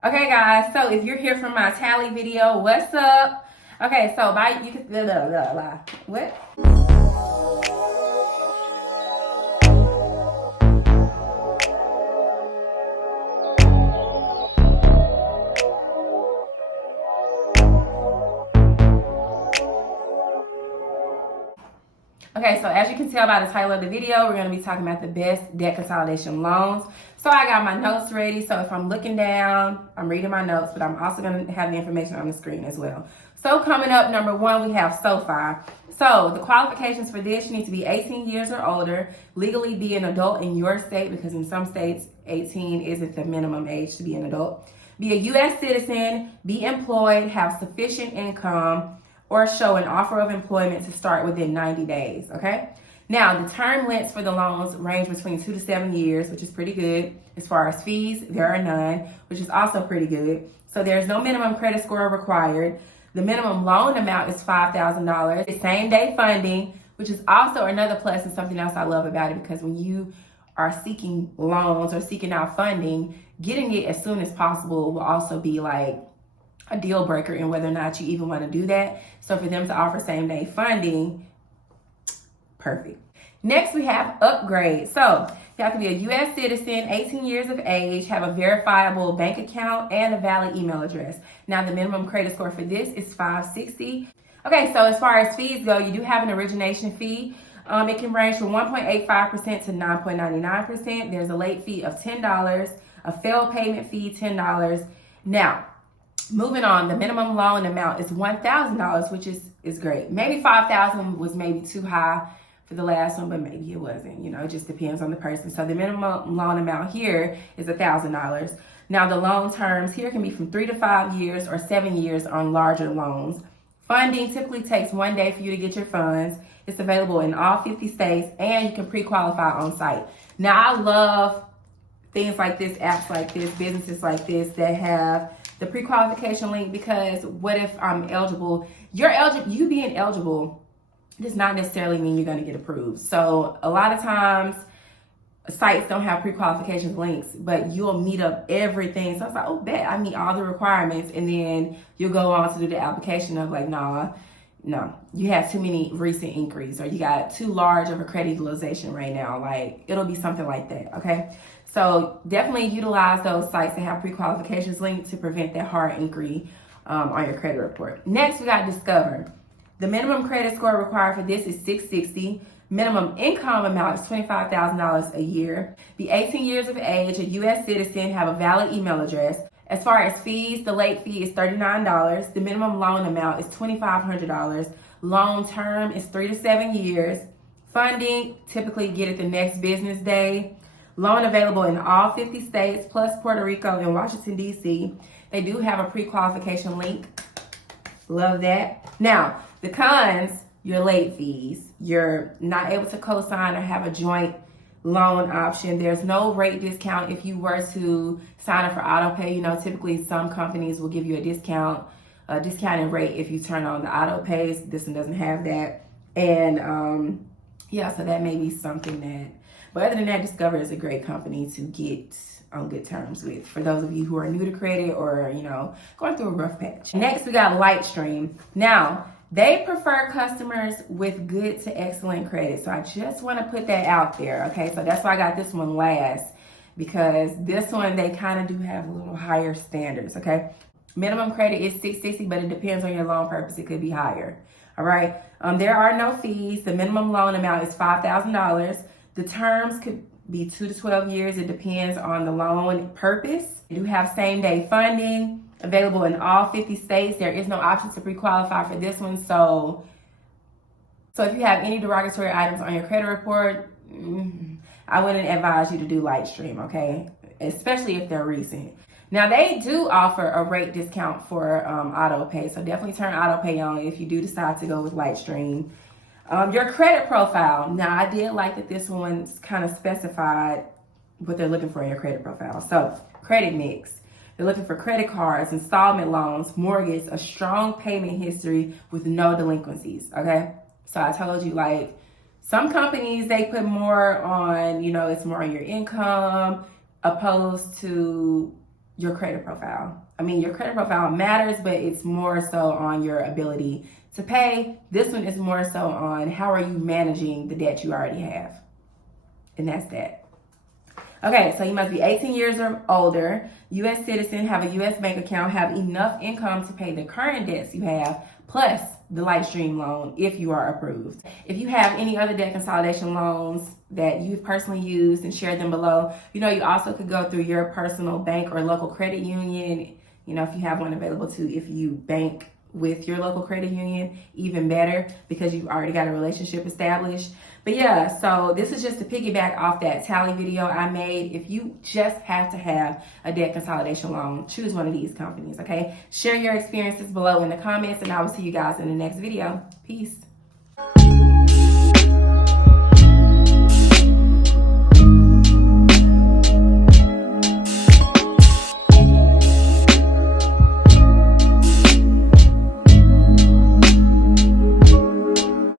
Okay, guys, so if you're here from my tally video, what's up? Okay, so you can what? Okay, so as you can tell by the title of the video, we're going to be talking about the best debt consolidation loans. So I got my notes ready. So if I'm looking down, I'm reading my notes, but I'm also going to have the information on the screen as well. So coming up, number one, we have SoFi. So the qualifications for this, you need to be 18 years or older, legally be an adult in your state, because in some states, 18 isn't the minimum age to be an adult. Be a U.S. citizen, be employed, have sufficient income, or show an offer of employment to start within 90 days, okay? Now, the term lengths for the loans range between 2 to 7 years, which is pretty good. As far as fees, there are none, which is also pretty good. So there's no minimum credit score required. The minimum loan amount is $5,000. It's same-day funding, which is also another plus and something else I love about it, because when you are seeking loans or seeking out funding, getting it as soon as possible will also be like a deal breaker in whether or not you even want to do that. So for them to offer same day funding, perfect. Next, we have upgrade. So you have to be a U.S. citizen, 18 years of age, have a verifiable bank account, and a valid email address. Now, the minimum credit score for this is 560. Okay, so as far as fees go, you do have an origination fee. It can range from 1.85% to 9.99%. There's a late fee of $10, a failed payment fee, $10. Now, moving on, the minimum loan amount is $1,000, which is great. Maybe $5,000 was maybe too high for the last one, but maybe it wasn't. You know, it just depends on the person. So the minimum loan amount here is $1,000. Now the loan terms here can be from 3 to 5 years or 7 years on larger loans. Funding typically takes 1 day for you to get your funds. It's available in all 50 states, and you can pre-qualify on site. Now I love things like this, apps like this, businesses like this that have the pre-qualification link, because what if I'm eligible? You being eligible does not necessarily mean you're going to get approved. So a lot of times sites don't have pre-qualification links, but you'll meet up everything. So it's like, oh, bet I meet all the requirements, and then you'll go on to do the application of like, no, you have too many recent inquiries, or you got too large of a credit utilization right now. Like, it'll be something like that, okay? So definitely utilize those sites that have pre-qualifications linked to prevent that hard inquiry on your credit report. Next, we got Discover. The minimum credit score required for this is 660. Minimum income amount is $25,000 a year. Be 18 years of age, a U.S. citizen, have a valid email address. As far as fees, the late fee is $39. The minimum loan amount is $2,500. Loan term is 3 to 7 years. Funding, typically get it the next business day. Loan available in all 50 states, plus Puerto Rico and Washington, D.C. They do have a pre-qualification link. Love that. Now, the cons, your late fees. You're not able to co-sign or have a joint loan option. There's no rate discount if you were to sign up for auto pay. You know, typically some companies will give you a discounted rate if you turn on the auto pays. This one doesn't have that. And yeah, so that may be something that, but other than that, Discover is a great company to get on good terms with for those of you who are new to credit or, you know, going through a rough patch. Next, we got Lightstream. Now, they prefer customers with good to excellent credit. So I just want to put that out there, okay? So that's why I got this one last, because this one, they kind of do have a little higher standards, okay? Minimum credit is 660, but it depends on your loan purpose. It could be higher, all right? There are no fees. The minimum loan amount is $5,000. The terms could be 2 to 12 years. It depends on the loan purpose. You do have same-day funding available in all 50 states. There is no option to pre-qualify for this one. So if you have any derogatory items on your credit report, I wouldn't advise you to do Lightstream, okay? Especially if they're recent. Now, they do offer a rate discount for auto pay. So definitely turn auto pay on if you do decide to go with Lightstream. Your credit profile. Now, I did like that this one's kind of specified what they're looking for in your credit profile. So, credit mix. They're looking for credit cards, installment loans, mortgage, a strong payment history with no delinquencies, okay? So, I told you, like, some companies, they put more on, you know, it's more on your income opposed to your credit profile. I mean, your credit profile matters, but it's more so on your ability to pay. This one is more so on how are you managing the debt you already have. And that's that. Okay, so you must be 18 years or older, U.S. citizen, have a U.S. bank account, have enough income to pay the current debts you have, plus the LightStream loan if you are approved. If you have any other debt consolidation loans that you've personally used, and share them below. You also could go through your personal bank or local credit union. If you have one available to, if you bank with your local credit union, even better, because you've already got a relationship established. But yeah, so this is just to piggyback off that tally video I made. If you just have to have a debt consolidation loan, choose one of these companies, okay? Share your experiences below in the comments, and I will see you guys in the next video. Peace.